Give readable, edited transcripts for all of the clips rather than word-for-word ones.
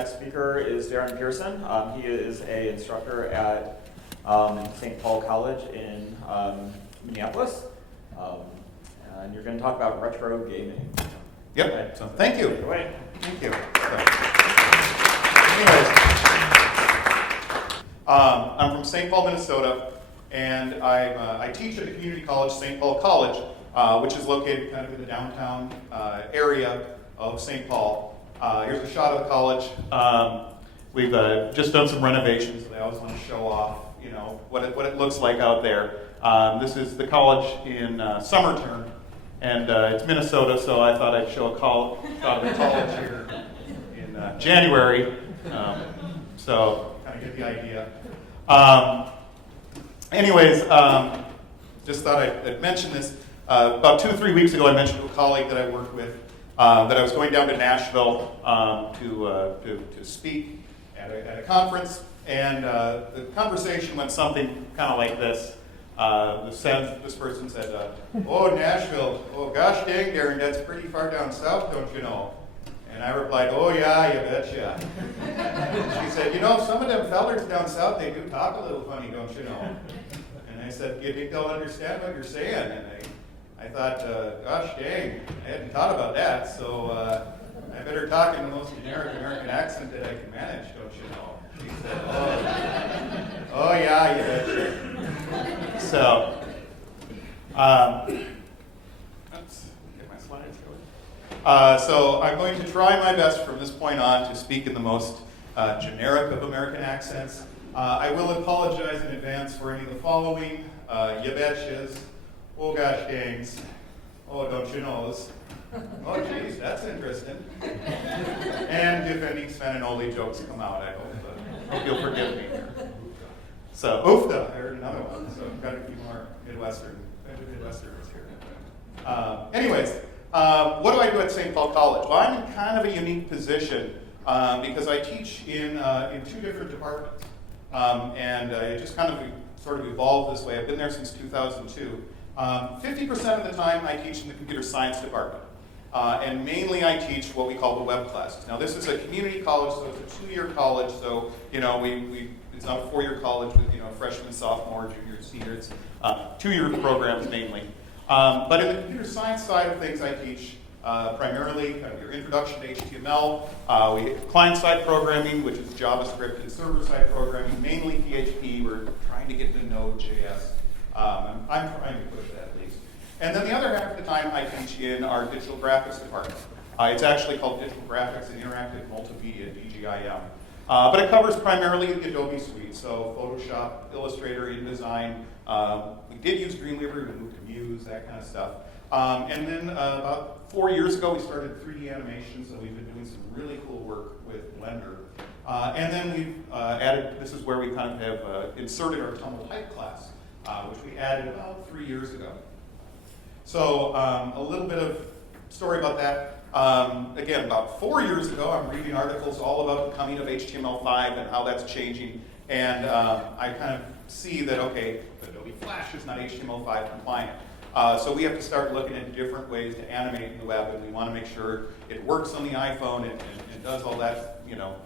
next speaker is Darren Pearson. He is an instructor at St. Paul College in Minneapolis. And you're going to talk about retro gaming. Yep, Right. so thank you. Take it away. Thank you. Anyways, I'm from St. Paul, Minnesota, and I teach at a community college, St. Paul College, which is located kind of in the downtown area of St. Paul. Here's a shot of the college. We've just done some renovations. So I always want to show off, you know, what it looks like out there. This is the college in summer term, and it's Minnesota, so I thought I'd show a shot of the college here in January. So kind of get the idea. Anyways, just thought I'd mention this. About 2 or 3 weeks ago, I mentioned to a colleague that I worked with that I was going down to Nashville to speak at a conference, and the conversation went something kind of like this. This person said, "Oh, Nashville, oh gosh dang, Darren, that's pretty far down south, don't you know?" And I replied, "Oh yeah, you betcha." She said, "You know, some of them fellers down south, they do talk a little funny, don't you know?" And I said, "You think they'll understand what you're saying?" And I thought, gosh dang, I hadn't thought about that, so I better talk in the most generic American accent that I can manage, don't you know? She said, oh yeah, you betcha. So, let's get my slides going. So I'm going to try my best from this point on to speak in the most generic of American accents. I will apologize in advance for any of the following: you betchas, oh gosh dangs, oh don't you knows, oh geez, that's interesting. And if any Spananoli jokes come out, I hope you'll forgive me. So, oofda, I heard another one, so I've got a few more Midwesterners here. Anyways, what do I do at St. Paul College? Well, I'm in kind of a unique position because I teach in 2 different departments. And it just kind of sort of evolved this way. I've been there since 2002. 50% of the time I teach in the computer science department. And mainly I teach what we call the web classes. Now this is a community college, so it's a 2-year college, so you know it's not a 4-year college with freshman, sophomore, junior, senior. It's 2-year programs mainly. But in the computer science side of things I teach primarily kind of your introduction to HTML. We have client-side programming, which is JavaScript, and server-side programming, mainly PHP. We're trying to get to Node.js. I'm trying to push that at least. And then the other half of the time I teach in our digital graphics department. It's actually called Digital Graphics and Interactive Multimedia, DGIM. But it covers primarily the Adobe suite, so Photoshop, Illustrator, InDesign. We did use Dreamweaver, we moved to Muse, that kind of stuff. And then about 4 years ago, we started 3D animation, so we've been doing some really cool work with Blender. And then we've added, this is where we kind of have inserted our tumble height class, which we added about 3 years ago. So a little bit of story about that. Again, about 4 years ago, I'm reading articles all about the coming of HTML5 and how that's changing. And I kind of see that, okay, Adobe Flash is not HTML5 compliant. So we have to start looking at different ways to animate in the web, and we want to make sure it works on the iPhone and does all that,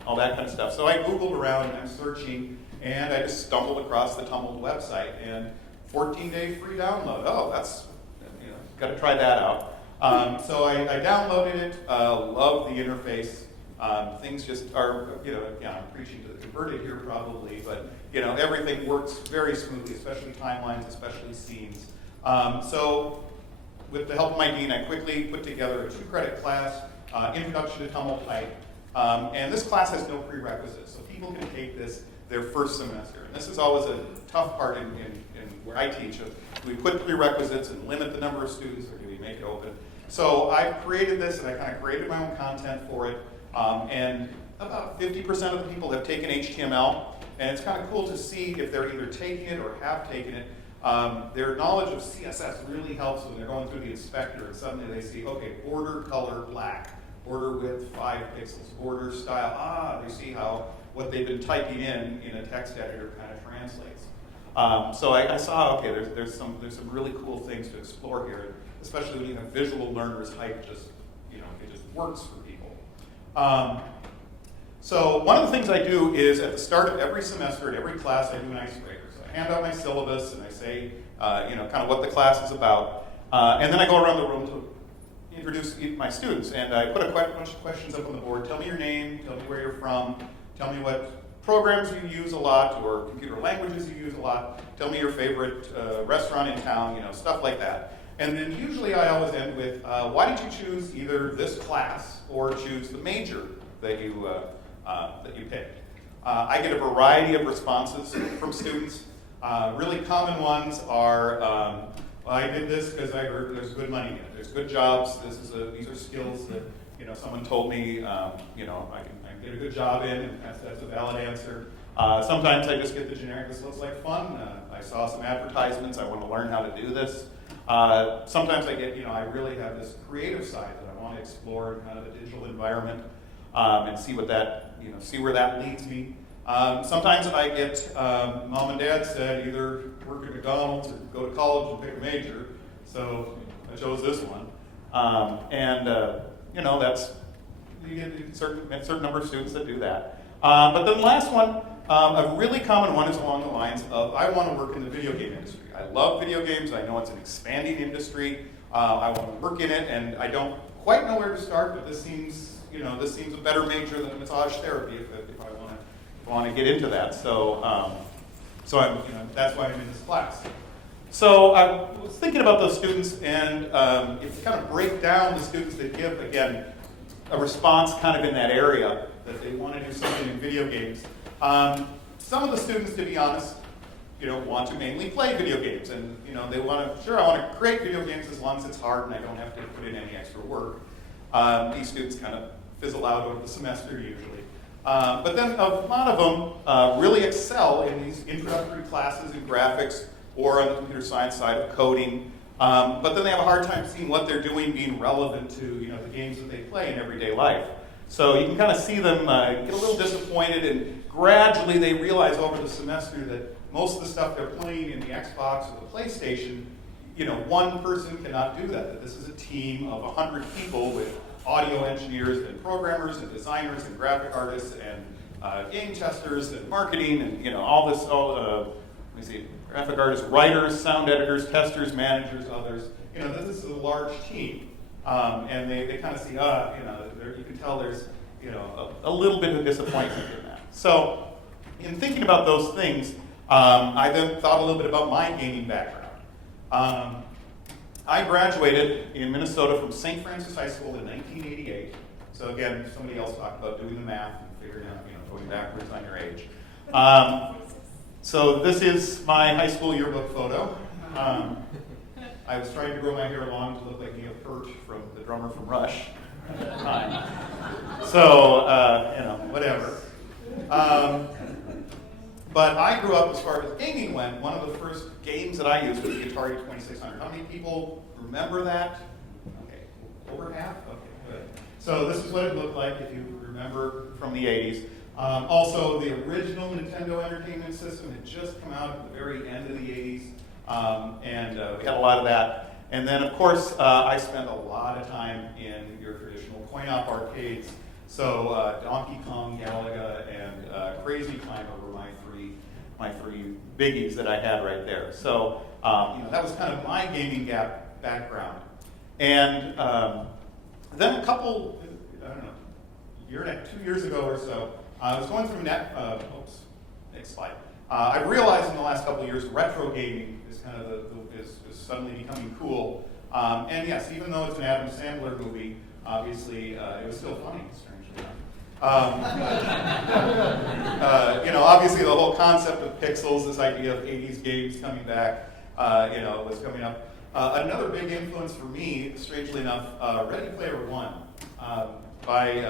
all that kind of stuff. So I Googled around and I'm searching, and I just stumbled across the Tumbled website, and 14-day free download. Oh, that's, got to try that out. So I downloaded it, love the interface. Things just are, again, I'm preaching to the converted here probably, but, everything works very smoothly, especially timelines, especially scenes. So with the help of my dean, I quickly put together a 2-credit class, Introduction to Tumble Type. And this class has no prerequisites, so people can take this their first semester. And this is always a tough part in where I teach. Do we put prerequisites and limit the number of students, or do we make it open? So I created this, and I kind of created my own content for it. And about 50% of the people have taken HTML, and it's kind of cool to see if they're either taking it or have taken it. Their knowledge of CSS really helps when they're going through the inspector, and suddenly they see, okay, border color black, border width 5 pixels, border style, they see how what they've been typing in a text editor kind of translates. So I saw, okay, there's some really cool things to explore here, especially when you have visual learners. Hype just, it just works for people. So one of the things I do is at the start of every semester, at every class, I do an icebreaker. So I hand out my syllabus and I say, kind of what the class is about. And then I go around the room to introduce my students. And I put a bunch of questions up on the board. Tell me your name, tell me where you're from, tell me what programs you use a lot or computer languages you use a lot, tell me your favorite restaurant in town, stuff like that. And then usually I always end with, why did you choose either this class or choose the major that you picked? I get a variety of responses from students. Really common ones are, well, I did this because I heard there's good money in it. There's good jobs. These are skills that someone told me I can get a good job in, and that's a valid answer. Sometimes I just get the generic, this looks like fun. I saw some advertisements. I want to learn how to do this. Sometimes I get, I really have this creative side that I want to explore in kind of a digital environment and see what that, see where that leads me. Sometimes I get, mom and dad said either work at McDonald's or go to college and pick a major. So I chose this one. That's, you get a certain number of students that do that. But then the last one, a really common one is along the lines of, I want to work in the video game industry. I love video games. I know it's an expanding industry. I want to work in it, and I don't quite know where to start, but this seems a better major than massage therapy if I want to get into that. So I'm, that's why I'm in this class. So I was thinking about those students, and if you kind of break down the students that give, again, a response kind of in that area, that they want to do something in video games. Some of the students, to be honest, want to mainly play video games, and they want to, I want to create video games as long as it's hard and I don't have to put in any extra work. These students kind of fizzle out over the semester usually. But then a lot of them really excel in these introductory classes in graphics or on the computer science side of coding. But then they have a hard time seeing what they're doing being relevant to the games that they play in everyday life. So you can kind of see them get a little disappointed, and gradually they realize over the semester that most of the stuff they're playing in the Xbox or the PlayStation, one person cannot do that. That this is a team of 100 people with audio engineers and programmers and designers and graphic artists and game testers and marketing and all this. Graphic artists, writers, sound editors, testers, managers, others. This is a large team, and they kind of see, you can tell there's a little bit of disappointment in that. So, in thinking about those things, I then thought a little bit about my gaming background. I graduated in Minnesota from St. Francis High School in 1988. So again, somebody else talked about doing the math and figuring out, going backwards on your age. So this is my high school yearbook photo. I was trying to grow my hair long to look like Neil Peart, from the drummer from Rush at the time. So, whatever. But I grew up, as far as gaming went, one of the first games that I used was the Atari 2600. How many people remember that? Okay, over half? Okay, good. So this is what it looked like if you remember from the 80s. Also, the original Nintendo Entertainment System had just come out at the very end of the 80s, and we had a lot of that. And then, of course, I spent a lot of time in your traditional coin-op arcades. So Donkey Kong, Galaga, and Crazy Climber were my three biggies that I had right there. So that was kind of my gaming background. And then a couple, I don't know, 2 years ago or so, I was going through next slide. I realized in the last couple of years, retro gaming is kind of is suddenly becoming cool. And yes, even though it's an Adam Sandler movie, obviously it was still funny, strangely enough. Obviously the whole concept of pixels, this idea of 80s games coming back, was coming up. Another big influence for me, strangely enough, Ready Player One by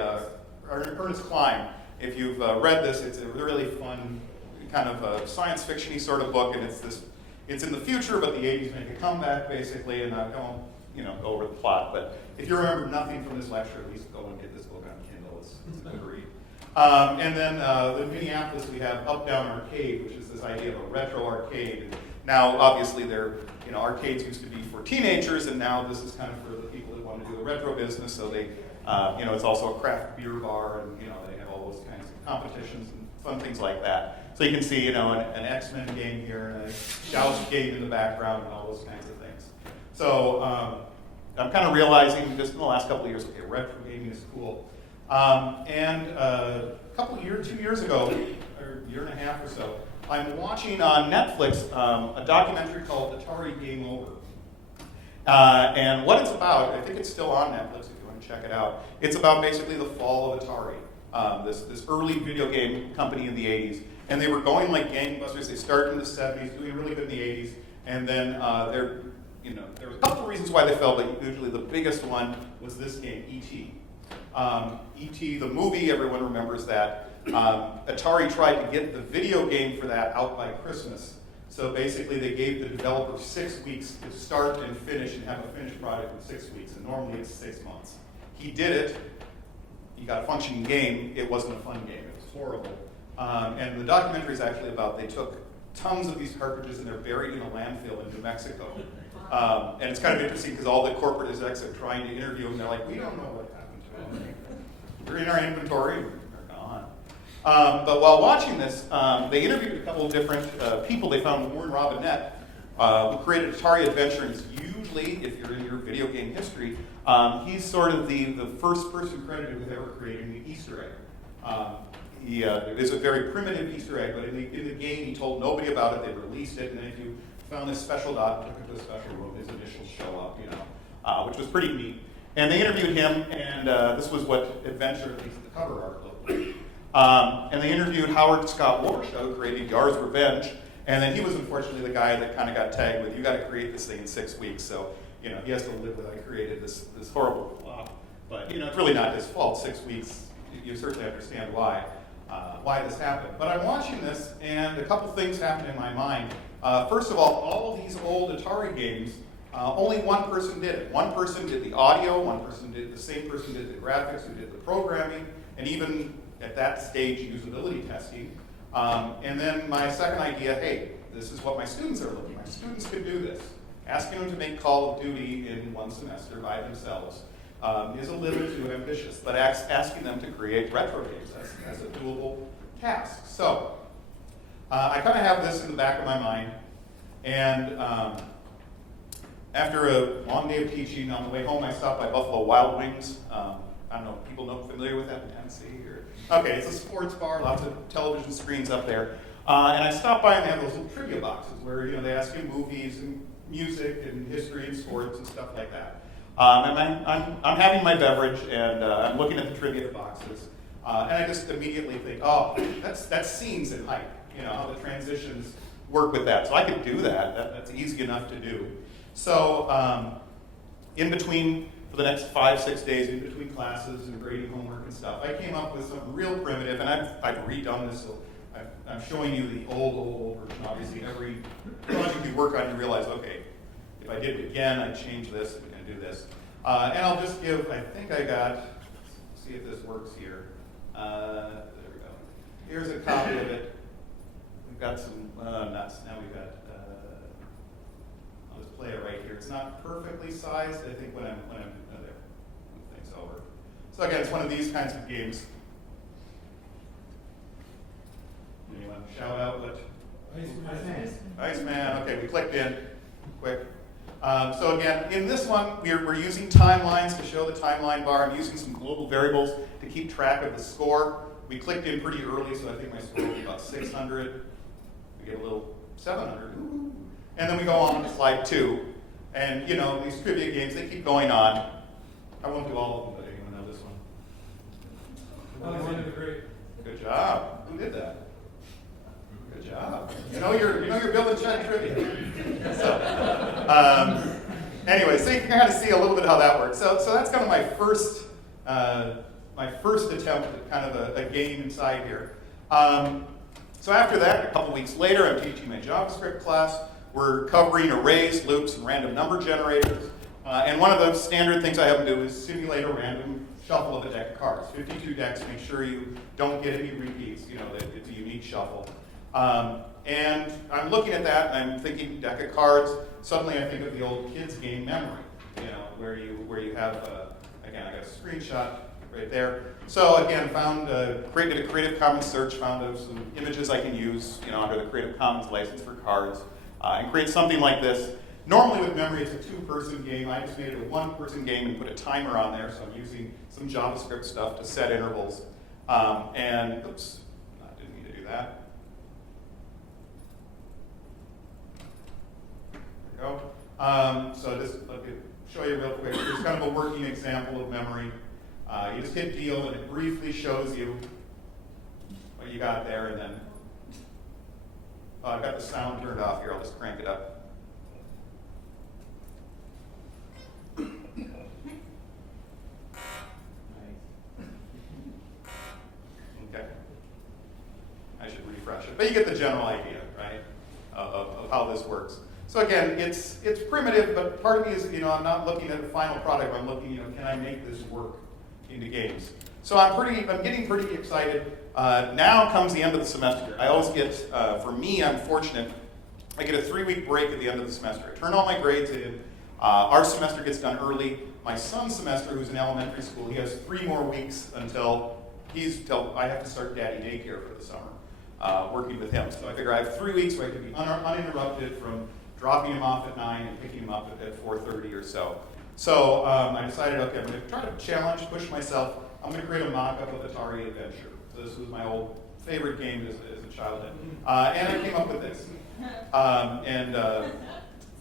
Ernest Cline. If you've read this, it's a really fun kind of science fiction-y sort of book, and it's in the future, but the 80s make a comeback basically, and I won't go over the plot. But if you remember nothing from this lecture, at least go and get this book on Kindle. It's a good read. And then in Minneapolis, we have Up Down Arcade, which is this idea of a retro arcade. Now, obviously, arcades used to be for teenagers, and now this is kind of for the people that want to do the retro business. So they, it's also a craft beer bar, and they have all those kinds of competitions and fun things like that. So you can see, an X-Men game here, and a Joust game in the background, and all those kinds of things. So I'm kind of realizing just in the last couple of years, okay, retro gaming is cool. And a couple of years, 2 years ago, or a year and a half or so, I'm watching on Netflix a documentary called Atari Game Over. And what it's about, I think it's still on Netflix if you want to check it out, it's about basically the fall of Atari, this early video game company in the 80s. And they were going like gangbusters. They started in the 70s, doing really good in the 80s, and then there were a couple of reasons why they fell, but usually the biggest one was this game, E.T. E.T., the movie, everyone remembers that. Atari tried to get the video game for that out by Christmas. So basically they gave the developer 6 weeks to start and finish and have a finished product in 6 weeks, and normally it's 6 months. He did it. He got a functioning game. It wasn't a fun game. It was horrible. And the documentary is actually about, they took tons of these cartridges and they're buried in a landfill in New Mexico. And it's kind of interesting because all the corporate execs are trying to interview them. They're like, we don't know what happened to them. They're in our inventory. They're gone. But while watching this, they interviewed a couple of different people. They found Warren Robinette, who created Atari Adventure. And it's usually, if you're in your video game history, he's sort of the first person credited with ever creating the Easter egg. It is a very primitive Easter egg, but in the game he told nobody about it. They released it, and then if you found this special dot, took it to a special room, his initials show up, which was pretty neat. And they interviewed him, and this was what Adventure, at least the cover art, looked like. And they interviewed Howard Scott Warshaw, who created Yar's Revenge, and then he was unfortunately the guy that kind of got tagged with, you got to create this thing in 6 weeks. So he has to live with, I created this horrible flop. But it's really not his fault. 6 weeks, you certainly understand why this happened. But I'm watching this, and a couple things happened in my mind. First of all these old Atari games, only one person did it. One person did the audio, the same person did the graphics, who did the programming, and even at that stage, usability testing. And then my second idea, hey, this is what my students are looking. My students could do this. Asking them to make Call of Duty in one semester by themselves is a little too ambitious, but asking them to create retro games, that's a doable task. So I kind of have this in the back of my mind, and after a long day of teaching, on the way home I stopped by Buffalo Wild Wings. I don't know, people familiar with that in Tennessee? Okay, it's a sports bar, lots of television screens up there. And I stopped by and they have those little trivia boxes where they ask you movies and music and history and sports and stuff like that. And I'm having my beverage and I'm looking at the trivia boxes. And I just immediately think, oh, that's scenes in hype, how the transitions work with that. So I could do that. That's easy enough to do. So in between, for the next 5-6 days, in between classes and grading homework and stuff, I came up with something real primitive, and I've redone this, so I'm showing you the old version. Obviously, every project you work on, you realize, okay, if I did it again, I'd change this, I'm going to do this. And I'll just give, I think I got, let's see if this works here. There we go. Here's a copy of it. We've got some nuts. Now we've got, I'll just play it right here. It's not perfectly sized. I think when I'm there, move things over. So again, it's one of these kinds of games. Anyone shout out what? Iceman. Okay, we clicked in quick. So again, in this one, we're using timelines to show the timeline bar. I'm using some global variables to keep track of the score. We clicked in pretty early, so I think my score will be about 600. We get a little 700. Ooh. And then we go on to slide 2. And these trivia games, they keep going on. I won't do all of them, but anyone know this one? Great. Good job. Who did that? Good job. You're building chat trivia. So, anyway, so you can kind of see a little bit how that works. So that's kind of my first attempt at kind of a game inside here. So after that, a couple weeks later, I'm teaching my JavaScript class. We're covering arrays, loops, and random number generators. And one of the standard things I have them do is simulate a random shuffle of a deck of cards. 52 decks, make sure you don't get any repeats, that it's a unique shuffle. And I'm looking at that, and I'm thinking deck of cards. Suddenly I think of the old kids game memory, where you have, again, I got a screenshot right there. So again, created a Creative Commons search, found some images I can use, under the Creative Commons license for cards, and create something like this. Normally with memory, it's a two-person game. I just made it a one-person game and put a timer on there, so I'm using some JavaScript stuff to set intervals. Oops, I didn't mean to do that. There we go. So just let me show you real quick. Here's kind of a working example of memory. You just hit deal, and it briefly shows you what you got there, and then I've got the sound turned off here. I'll just crank it up. Okay. I should refresh it, but you get the general idea, right, of how this works. So again, it's primitive, but part of me is, I'm not looking at the final product. I'm looking, can I make this work into games? So I'm getting pretty excited. Now comes the end of the semester. I always get, for me, I'm fortunate. I get a 3-week break at the end of the semester. I turn all my grades in. Our semester gets done early. My son's semester, who's in elementary school, he has 3 more weeks until I have to start daddy daycare for the summer, working with him. So I figure I have 3 weeks where I can be uninterrupted from dropping him off at 9 and picking him up at 4:30 or so. So I decided, okay, I'm going to try to challenge, push myself. I'm going to create a mock-up of Atari Adventure. So this was my old favorite game as a childhood. And I came up with this.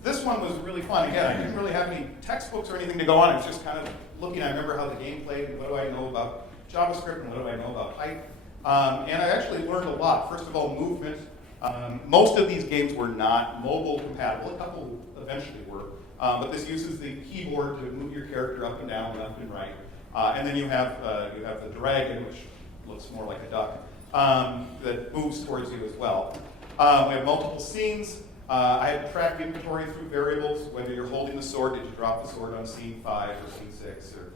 This one was really fun. Again, I didn't really have any textbooks or anything to go on. I was just kind of looking. I remember how the game played, and what do I know about JavaScript, and what do I know about type. And I actually learned a lot. First of all, movement. Most of these games were not mobile compatible. A couple eventually were. But this uses the keyboard to move your character up and down, left and right. And then you have the dragon, which looks more like a duck, that moves towards you as well. We have multiple scenes. I had to track inventory through variables, whether you're holding the sword, did you drop the sword on scene 5 or scene 6, or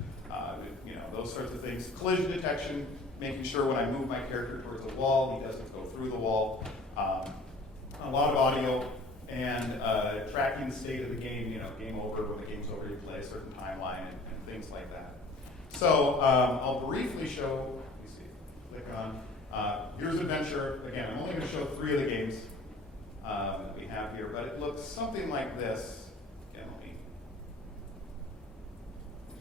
those sorts of things. Collision detection, making sure when I move my character towards a wall, he doesn't go through the wall. A lot of audio, and tracking the state of the game, game over, when the game's over, you play a certain timeline, and things like that. So I'll briefly show, let me see, click on, here's Adventure. Again, I'm only going to show 3 of the games that we have here, but it looks something like this. Again, let me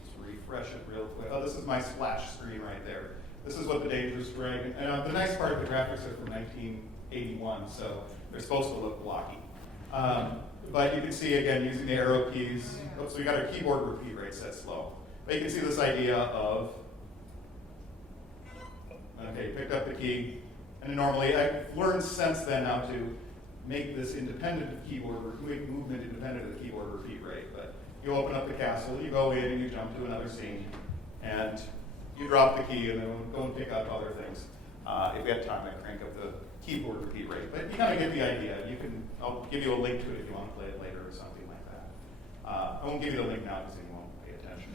just refresh it real quick. Oh, this is my splash screen right there. This is what the Dangerous Dragon, and the nice part of the graphics are from 1981, so they're supposed to look blocky. But you can see, again, using the arrow keys. Oh, so we got our keyboard repeat rate set slow. But you can see this idea of, okay, picked up the key, and normally I've learned since then how to make this independent of keyboard, make movement independent of the keyboard repeat rate. But you open up the castle, you go in and you jump to another scene, and you drop the key and then go and pick up other things. If you have time, I crank up the keyboard repeat rate. But you kind of get the idea. I'll give you a link to it if you want to play it later or something like that. I won't give you the link now because you won't pay attention.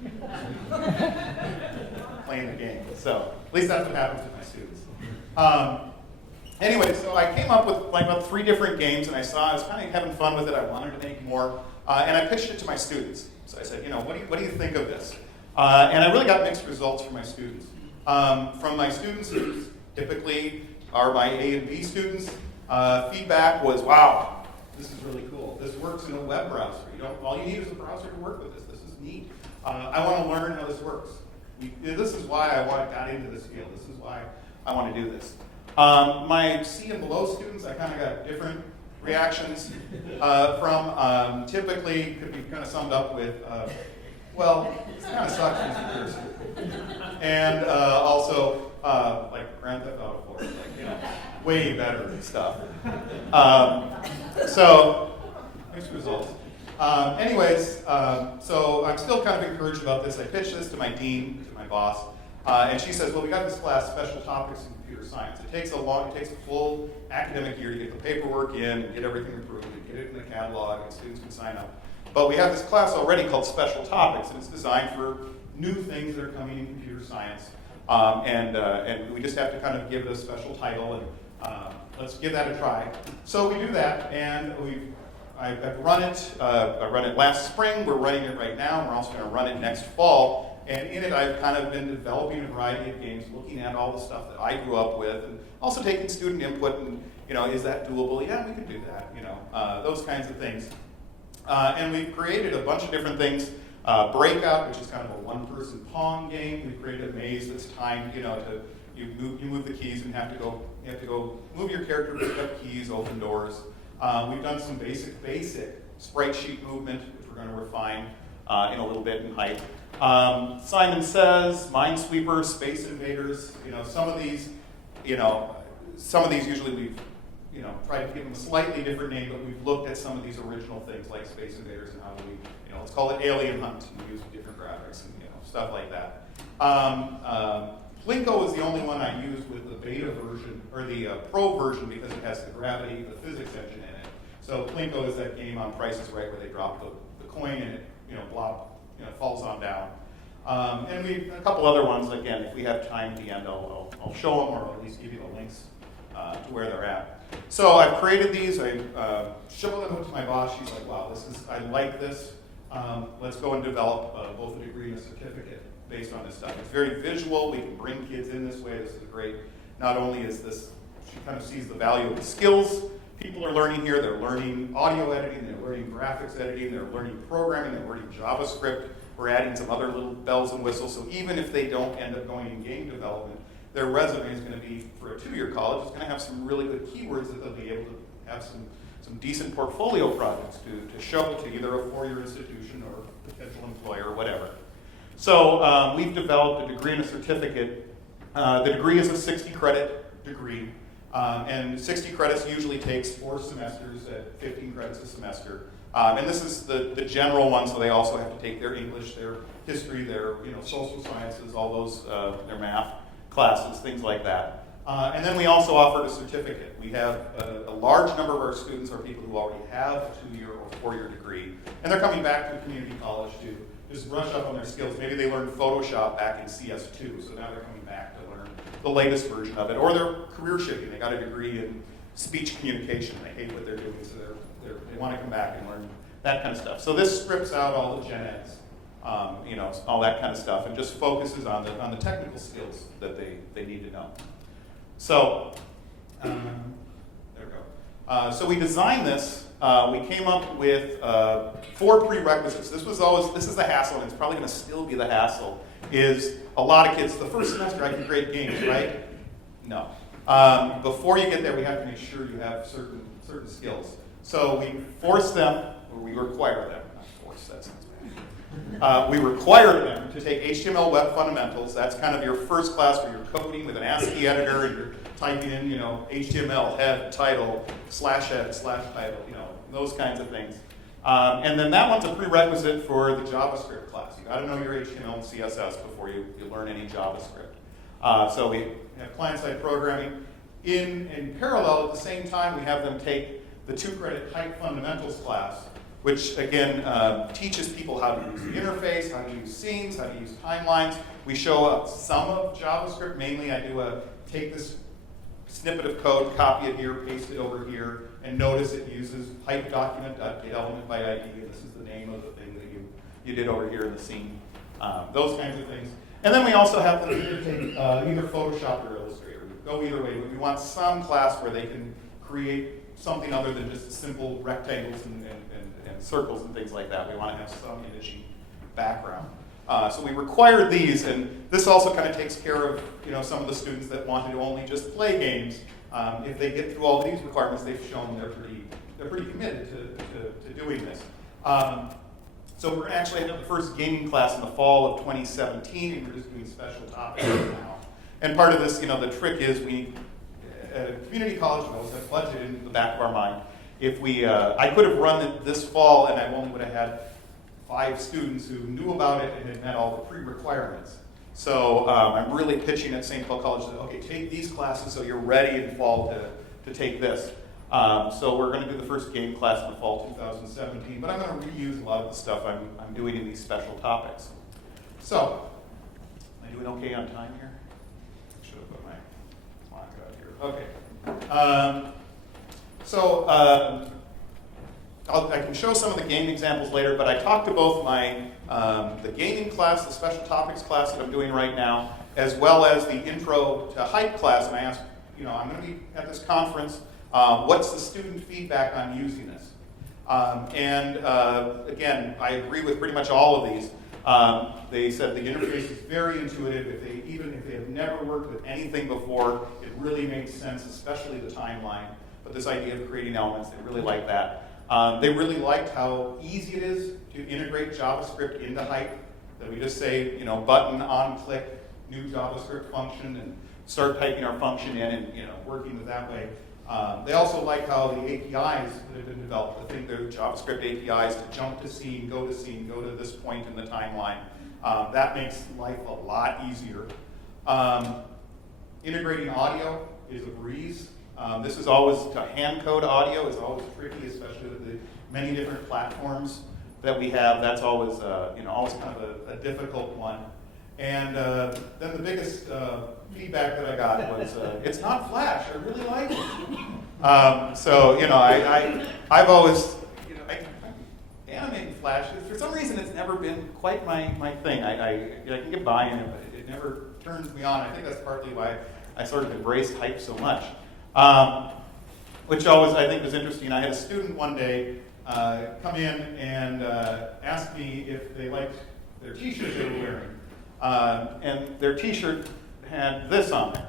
Playing the game. So at least that's what happens with my students. Anyway, so I came up with about 3 different games, and I was kind of having fun with it. I wanted to make more, and I pitched it to my students. So I said, what do you think of this? And I really got mixed results from my students. From my students, who typically are my A and B students, feedback was, wow, this is really cool. This works in a web browser. All you need is a browser to work with this. This is neat. I want to learn how this works. This is why I got into this field. This is why I want to do this. My C and below students, I kind of got different reactions from. Typically, could be kind of summed up with, well, this kind of sucks, Mr. Pearson. And also, like Grand Theft Auto 4, way better stuff. So, mixed results. So I'm still kind of encouraged about this. I pitched this to my dean, to my boss, and she says, well, we got this class, Special Topics in Computer Science. It takes a full academic year to get the paperwork in, and get everything approved, and get it in the catalog, and students can sign up. But we have this class already called Special Topics, and it's designed for new things that are coming in computer science. And we just have to kind of give it a special title, and let's give that a try. So we do that, and I've run it. I run it last spring. We're running it right now. We're also going to run it next fall. And in it, I've kind of been developing a variety of games, looking at all the stuff that I grew up with, and also taking student input and, is that doable? Yeah, we can do that, those kinds of things. And we've created a bunch of different things. Breakout, which is kind of a one-person Pong game. We've created a maze that's timed, you move the keys and you have to go move your character, pick up keys, open doors. We've done some basic sprite sheet movement, which we're going to refine in a little bit in height. Simon Says, Minesweeper, Space Invaders. Some of these usually we've tried to give them a slightly different name, but we've looked at some of these original things like Space Invaders and how do we, let's call it Alien Hunt and use different graphics and stuff like that. Plinko is the only one I used with the beta version, or the pro version, because it has the gravity, the physics engine in it. So Plinko is that game on Price is Right where they drop the coin and it, falls on down. And a couple other ones, again, if we have time at the end, I'll show them or at least give you the links to where they're at. So I've created these, I showed them to my boss, she's like, wow, I like this. Let's go and develop both a degree and a certificate based on this stuff. It's very visual, we can bring kids in this way, this is great. Not only is this, she kind of sees the value of the skills people are learning here, they're learning audio editing, they're learning graphics editing, they're learning programming, they're learning JavaScript. We're adding some other little bells and whistles, so even if they don't end up going in game development, their resume is going to be, for a two-year college, it's going to have some really good keywords that they'll be able to have some decent portfolio projects to show to either a four-year institution or a potential employer or whatever. So we've developed a degree and a certificate. The degree is a 60-credit degree, and 60 credits usually takes 4 semesters at 15 credits a semester. And this is the general one, so they also have to take their English, their history, their social sciences, all those, their math classes, things like that. And then we also offered a certificate. We have a large number of our students are people who already have a 2-year or 4-year degree, and they're coming back to community college to just brush up on their skills. Maybe they learned Photoshop back in CS2, so now they're coming back to learn the latest version of it. Or they're career shifting. They got a degree in speech communication. They hate what they're doing, so they want to come back and learn that kind of stuff. So this strips out all the gen eds, all that kind of stuff, and just focuses on the technical skills that they need to know. So, there we go. So we designed this. We came up with 4 prerequisites. This is the hassle, and it's probably going to still be the hassle, is a lot of kids, the first semester I can create games, right? No. Before you get there, we have to make sure you have certain skills. So we force them, or we require them, not force, that sounds bad. We require them to take HTML web fundamentals. That's kind of your first class where you're coding with an ASCII editor and you're typing in, HTML, head, title, /head, /title, those kinds of things. And then that one's a prerequisite for the JavaScript class. You got to know your HTML and CSS before you learn any JavaScript. So we have client-side programming. In parallel, at the same time, we have them take the 2-credit Type Fundamentals class, which again teaches people how to use the interface, how to use scenes, how to use timelines. We show some of JavaScript. Mainly, I take this snippet of code, copy it here, paste it over here, and notice it uses type document.getElementById, and this is the name of the thing that you did over here in the scene. Those kinds of things. And then we also have them take either Photoshop or Illustrator. We go either way, but we want some class where they can create something other than just simple rectangles and circles and things like that. We want to have some imaging background. So we required these, and this also kind of takes care of some of the students that wanted to only just play games. If they get through all these requirements, they've shown they're pretty committed to doing this. So we're going to actually have the first gaming class in the fall of 2017, and we're just doing special topics right now. And part of this, the trick is at a community college, we always have budget in the back of our mind. If I could have run it this fall, and I only would have had 5 students who knew about it and had met all the pre-requirements. So I'm really pitching at St. Paul College that, okay, take these classes so you're ready in fall to take this. So we're going to do the first game class in the fall 2017, but I'm going to reuse a lot of the stuff I'm doing in these special topics. So, am I doing okay on time here? I should have put my clock out here. Okay. I can can show some of the game examples later, but I talked to both my the gaming class, the special topics class that I'm doing right now, as well as the intro to hype class, and I asked, I'm going to be at this conference, what's the student feedback on using this? Again, I agree with pretty much all of these. They said the interface is very intuitive. Even if they have never worked with anything before, it really makes sense, especially the timeline. But this idea of creating elements, they really like that. They really liked how easy it is to integrate JavaScript into Hype. That we just say, button on click, new JavaScript function, and start typing our function in and working with that way. They also like how the APIs that have been developed, I think they're JavaScript APIs to jump to scene, go to this point in the timeline. That makes life a lot easier. Integrating audio is a breeze. This is always, to hand code audio is always tricky, especially with the many different platforms that we have. That's always, always kind of a difficult one. And then the biggest feedback that I got was, it's not Flash, I really like it. So, I've always, animating Flash, for some reason it's never been quite my thing. I can get by in it, but it never turns me on. I think that's partly why I sort of embraced Hype so much. Which always I think was interesting. I had a student one day come in and ask me if they liked their t-shirt they were wearing. And their t-shirt had this on there.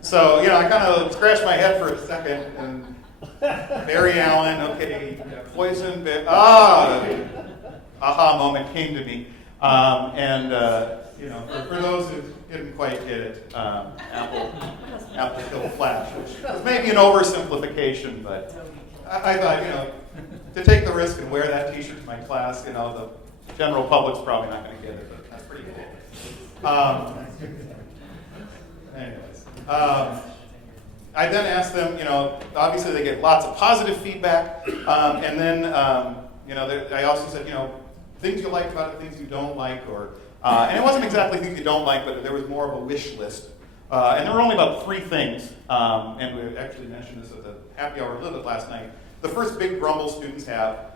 So, I kind of scratched my head for a second, and Barry Allen, okay, poison, aha moment came to me. For those who didn't quite get it, Apple killed Flash, which was maybe an oversimplification, but I thought, to take the risk and wear that t-shirt to my class, the general public's probably not going to get it, but that's pretty cool. Anyways, I then asked them, obviously they get lots of positive feedback, and then, I also said, things you like about it, things you don't like, and it wasn't exactly things you don't like, but there was more of a wish list. And there were only about 3 things, and we actually mentioned this at the happy hour a little bit last night. The first big grumble students have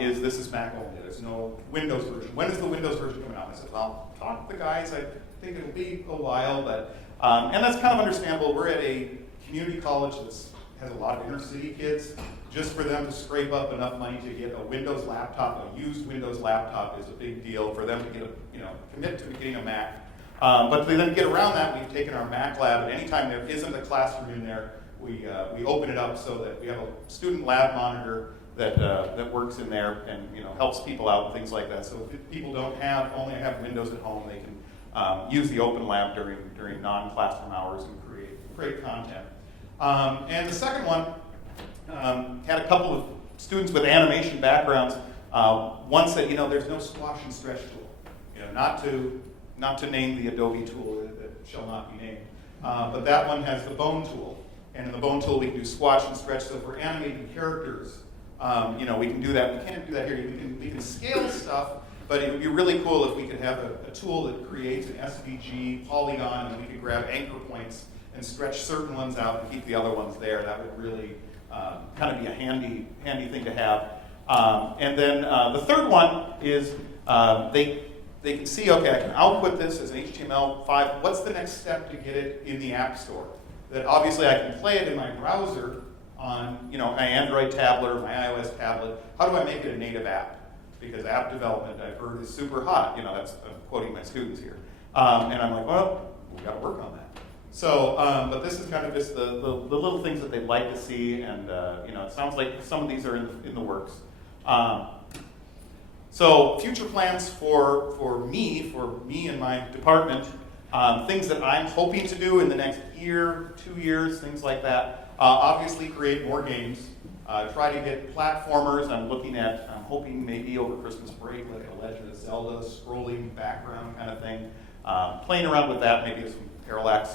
is this is Mac only. There's no Windows version. When is the Windows version coming out? I said, well, talk to the guys. I think it'll be a while, but and that's kind of understandable. We're at a community college that has a lot of inner city kids. Just for them to scrape up enough money to get a Windows laptop, a used Windows laptop, is a big deal for them to get commit to getting a Mac. But to then get around that, we've taken our Mac lab, and anytime there isn't a classroom in there, we open it up so that we have a student lab monitor that works in there and helps people out and things like that. So if people only have Windows at home, they can use the open lab during non-classroom hours and create content. And the second one had a couple of students with animation backgrounds. One said, there's no squash and stretch tool, not to name the Adobe tool that shall not be named, but that one has the bone tool, and in the bone tool we can do squash and stretch. So if we're animating characters, we can do that. We can't do that here. We can scale stuff, but it would be really cool if we could have a tool that creates an SVG polygon, and we could grab anchor points and stretch certain ones out and keep the other ones there. That would really kind of be a handy thing to have. And then the third one is they can see, okay, I can output this as an HTML5. What's the next step to get it in the App Store? That obviously I can play it in my browser on my Android tablet or my iOS tablet. How do I make it a native app? Because app development, I've heard, is super hot. I'm quoting my students here. And I'm like, well, we've got to work on that. So, but this is kind of just the little things that they'd like to see, and it sounds like some of these are in the works. So, future plans for me and my department, things that I'm hoping to do in the next year, 2 years, things like that. Obviously, create more games. Try to get platformers. I'm hoping maybe over Christmas break, like a Legend of Zelda scrolling background kind of thing. Playing around with that, maybe some parallax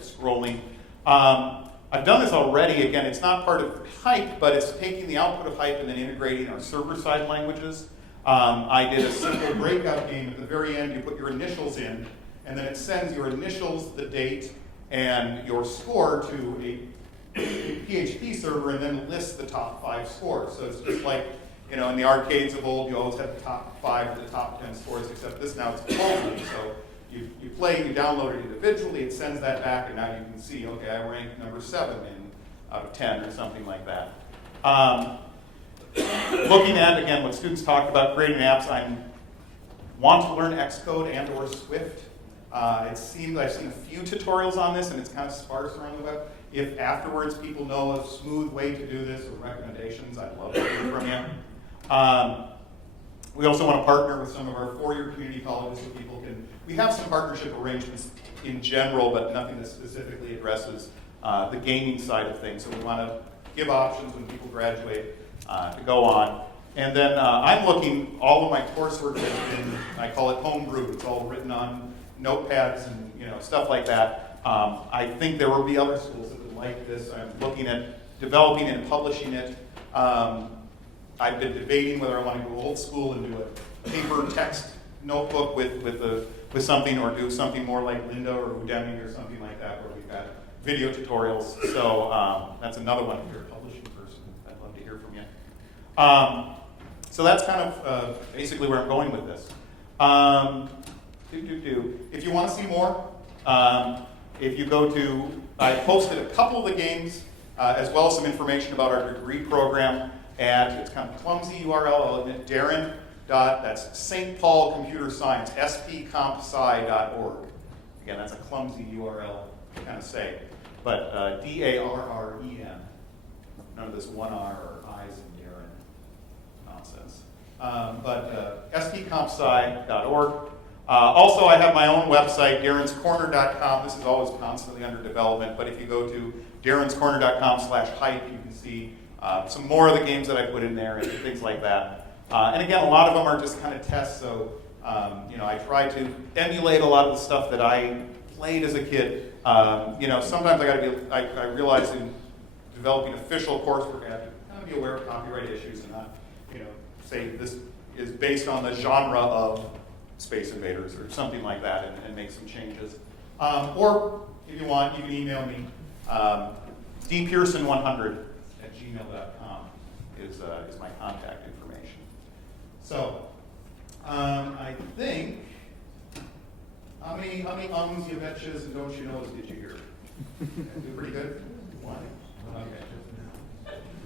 scrolling. I've done this already. Again, it's not part of Hype, but it's taking the output of Hype and then integrating our server-side languages. I did a simple breakout game. At the very end, you put your initials in, and then it sends your initials, the date, and your score to PHP server and then list the top 5 scores. So it's just like, in the arcades of old, you always had the top 5 or the top 10 scores, except this now it's globally. So you play, you download it individually, it sends that back, and now you can see, okay, I ranked number 7 out of 10 or something like that. Looking at, again, what students talked about creating apps, I want to learn Xcode and or Swift. It seems I've seen a few tutorials on this, and it's kind of sparse around the web. If afterwards people know a smooth way to do this or recommendations, I'd love to hear from you. We also want to partner with some of our four-year community colleges so people can, we have some partnership arrangements in general, but nothing that specifically addresses the gaming side of things. So we want to give options when people graduate to go on. And then I'm looking, all of my coursework has been, I call it homebrew. It's all written on notepads and stuff like that. I think there will be other schools that would like this. I'm looking at developing and publishing it. I've been debating whether I want to go old school and do a paper text notebook with something, or do something more like Linda or Udemy or something like that, where we've got video tutorials. So that's another one. If you're a publishing person, I'd love to hear from you. So that's kind of basically where I'm going with this. If you want to see more, if you go to, I posted a couple of the games, as well as some information about our degree program at, it's kind of clumsy URL, I'll admit, Darren. That's St. Paul Computer Science, spcompsci.org. Again, that's a clumsy URL to kind of say, but Darren. None of this one R or I's in Darren nonsense. But spcompsci.org. Also, I have my own website, darrenscorner.com. This is always constantly under development, but if you go to darrenscorner.com/hype, you can see some more of the games that I put in there and things like that. And again, a lot of them are just kind of tests, so I try to emulate a lot of the stuff that I played as a kid. Sometimes I realize in developing official coursework, I have to kind of be aware of copyright issues and not, say this is based on the genre of Space Invaders or something like that, and make some changes. Or if you want, you can email me. dpearson100@gmail.com is my contact information. So I think, how many ums, you betches, and don't you knows did you hear? Do pretty good? One.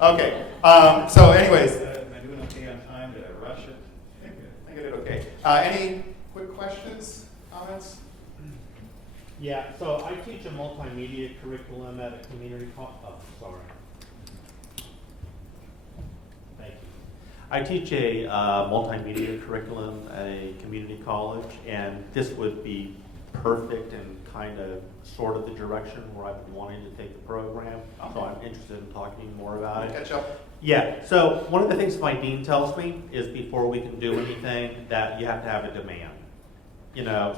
Okay. So anyways, am I doing okay on time? Did I rush it? I think I did okay. Any quick questions, comments? Yeah, so I teach a multimedia curriculum at a community college. Oh, sorry. Thank you. I teach a multimedia curriculum at a community college, and this would be perfect and kind of sort of the direction where I've been wanting to take the program. Okay. So I'm interested in talking more about it. Catch up. Yeah, so one of the things my dean tells me is before we can do anything that you have to have a demand.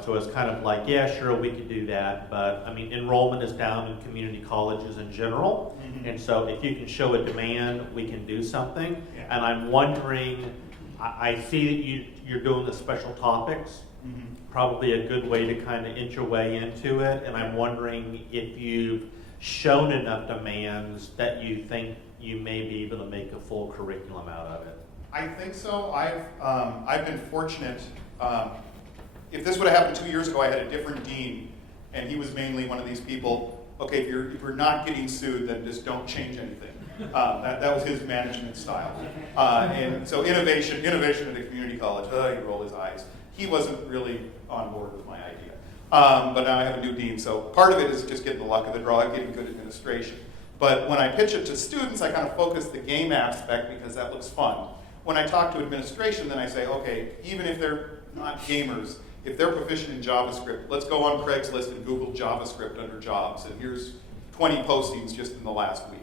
So it's kind of like, yeah, sure, we could do that, but I mean, enrollment is down in community colleges in general, and so if you can show a demand, we can do something. Yeah. And I'm wondering, I see that you're doing the special topics, probably a good way to kind of inch your way into it, and I'm wondering if you've shown enough demands that you think you may be able to make a full curriculum out of it. I think so. I've been fortunate. If this would have happened 2 years ago, I had a different dean, and he was mainly one of these people. Okay, if you're not getting sued, then just don't change anything. That was his management style. And so innovation at a community college. He rolled his eyes. He wasn't really on board with my idea. But now I have a new dean, so part of it is just getting the luck of the draw, getting good administration. But when I pitch it to students, I kind of focus the game aspect because that looks fun. When I talk to administration, then I say, okay, even if they're not gamers, if they're proficient in JavaScript, let's go on Craigslist and Google JavaScript under jobs, and here's 20 postings just in the last week.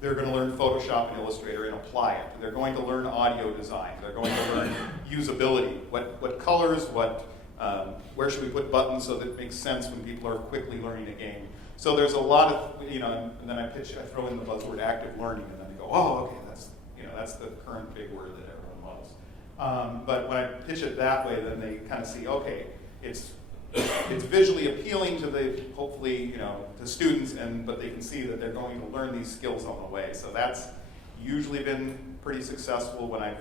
They're going to learn Photoshop and Illustrator and apply it. They're going to learn audio design. They're going to learn usability. What colors, where should we put buttons so that it makes sense when people are quickly learning a game. So there's a lot of, and then I throw in the buzzword active learning, and then they go, oh, okay, that's the current big word that everyone loves. But when I pitch it that way, then they kind of see, okay, it's it's visually appealing to the, hopefully, to students, but they can see that they're going to learn these skills on the way. So that's usually been pretty successful when I've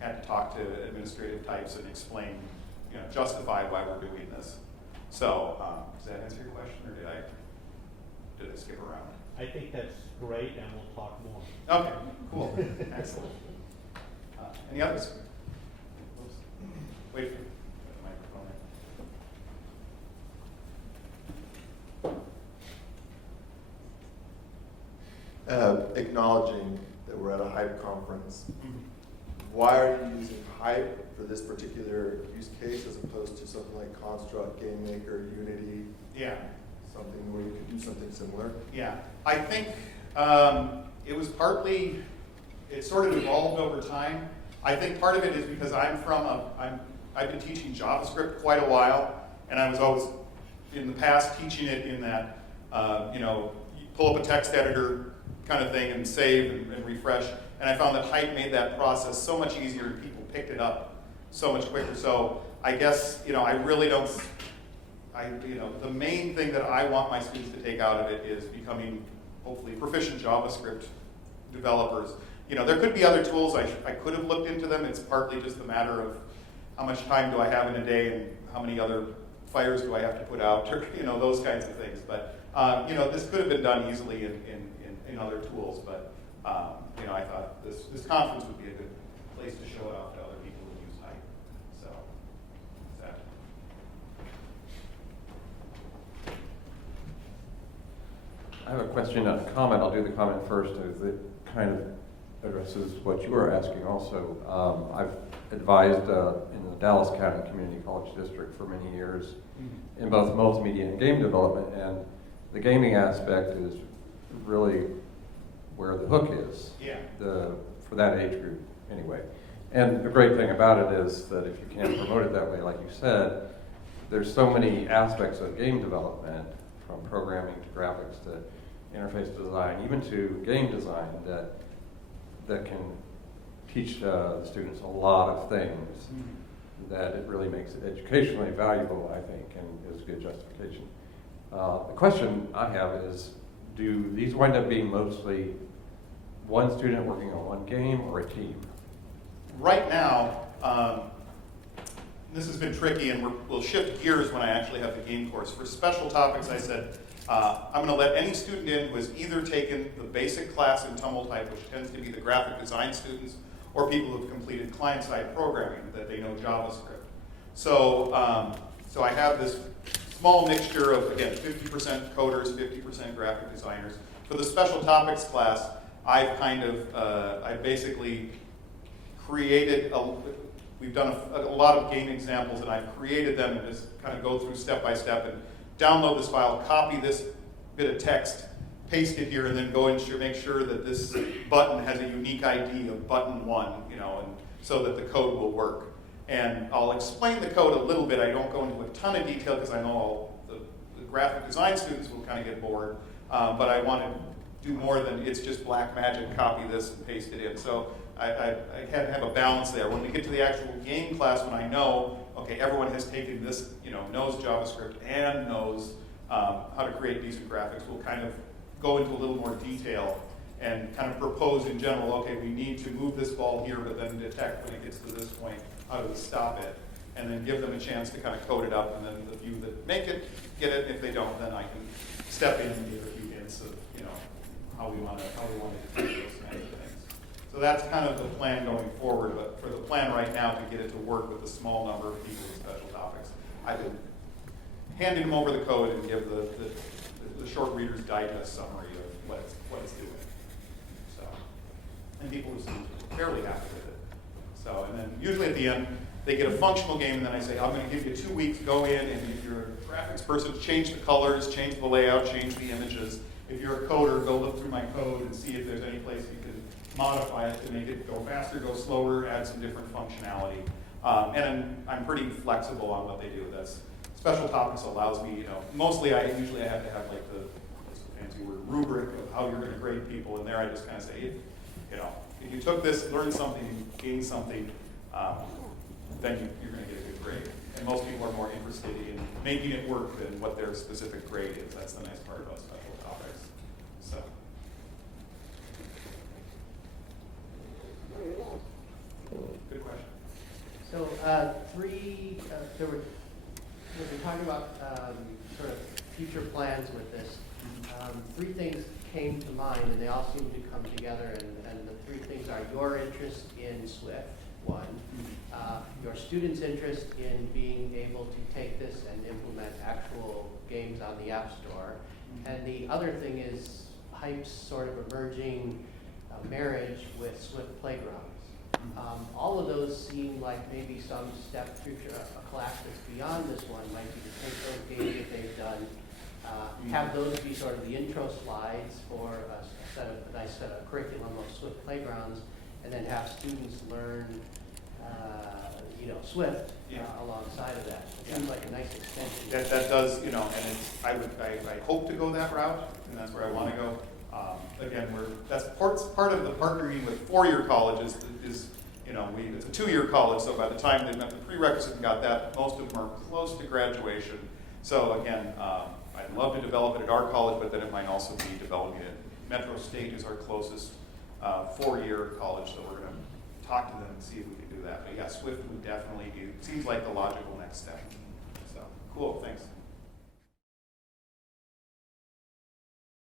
had to talk to administrative types and explain, justify why we're doing this. So does that answer your question, or did I skip around? I think that's great, and we'll talk more. Okay, cool, excellent. Any others? Oops. Wait for the microphone. Acknowledging that we're at a hype conference, why are you using hype for this particular use case as opposed to something like Construct, GameMaker, Unity? Yeah. Something where you could do something similar? Yeah, I think it was partly, it sort of evolved over time. I think part of it is because I've been teaching JavaScript quite a while, and I was always, in the past, teaching it in that, you pull up a text editor kind of thing and save and refresh. And I found that hype made that process so much easier, and people picked it up so much quicker. So I guess, I really don't, the main thing that I want my students to take out of it is becoming, hopefully, proficient JavaScript developers. There could be other tools. I could have looked into them. It's partly just a matter of how much time do I have in a day and how many other fires do I have to put out, or those kinds of things. But this could have been done easily in other tools. But I thought this conference would be a good place to show it off to other people who use Hype. So that. I have a question, a comment. I'll do the comment first, as it kind of addresses what you were asking also. I've advised in the Dallas County Community College District for many years in both multimedia and game development, and the gaming aspect is really where the hook is. Yeah. For that age group, anyway. And the great thing about it is that if you can promote it that way, like you said, there's so many aspects of game development, from programming to graphics to interface design, even to game design, that can teach the students a lot of things, that it really makes it educationally valuable, I think, and is good justification. The question I have is, do these wind up being mostly one student working on one game or a team? Right now, this has been tricky, and we'll shift gears when I actually have the game course. For special topics, I said, I'm going to let any student in who has either taken the basic class in Tumble Type, which tends to be the graphic design students, or people who have completed client-side programming, that they know JavaScript. So I have this small mixture of, again, 50% coders, 50% graphic designers. For the special topics class, I've basically created, we've done a lot of game examples, and I've created them and just kind of go through step by step and download this file, copy this bit of text, paste it here, and then go and make sure that this button has a unique ID of button 1, and so that the code will work. And I'll explain the code a little bit. I don't go into a ton of detail because I know all the graphic design students will kind of get bored. But I want to do more than it's just black magic, copy this and paste it in. So I had to have a balance there. When we get to the actual game class, when I know, okay, everyone has taken this, knows JavaScript and knows how to create decent graphics, we'll kind of go into a little more detail and kind of propose in general, okay, we need to move this ball here, but then detect when it gets to this point, how do we stop it? And then give them a chance to kind of code it up, and then the few that make it, get it. If they don't, then I can step in and give a few hints of, how we want to do those kinds of things. So that's kind of the plan going forward, but for the plan right now to get it to work with a small number of people with special topics, I've been handing them over the code and give the short Reader's Digest summary of what it's doing. So, and people seem fairly happy with it. So, and then usually at the end, they get a functional game, and then I say, I'm going to give you 2 weeks, go in, and if you're a graphics person, change the colors, change the layout, change the images. If you're a coder, go look through my code and see if there's any place you can modify it to make it go faster, go slower, add some different functionality. And I'm pretty flexible on what they do. That's special topics allows me, mostly I have to have like what's the fancy word, rubric of how you're going to grade people. And there I just kind of say, if you took this, learned something, gained something, then you're going to get a good grade. And most people are more interested in making it work than what their specific grade is. That's the nice part about special topics. So. Good question. So when we talking about sort of future plans with this, three things came to mind, and they all seem to come together, and the three things are your interest in Swift, one, your students' interest in being able to take this and implement actual games on the App Store, and the other thing is Hype's sort of emerging marriage with Swift Playgrounds. All of those seem like maybe some step future, a class that's beyond this one might be to take those games that they've done, have those be sort of the intro slides for a nice set of curriculum of Swift Playgrounds, and then have students learn, Swift alongside of that. It seems like a nice extension. That does, and it's, I hope to go that route, and that's where I want to go. Again, that's part of the partnering with four-year colleges is it's a two-year college, so by the time they met the prerequisite and got that, most of them are close to graduation. So again, I'd love to develop it at our college, but then it might also be developing it. Metro State is our closest four-year college, so we're going to talk to them and see if we can do that. But yeah, Swift would definitely be, seems like the logical next step. So cool, thanks.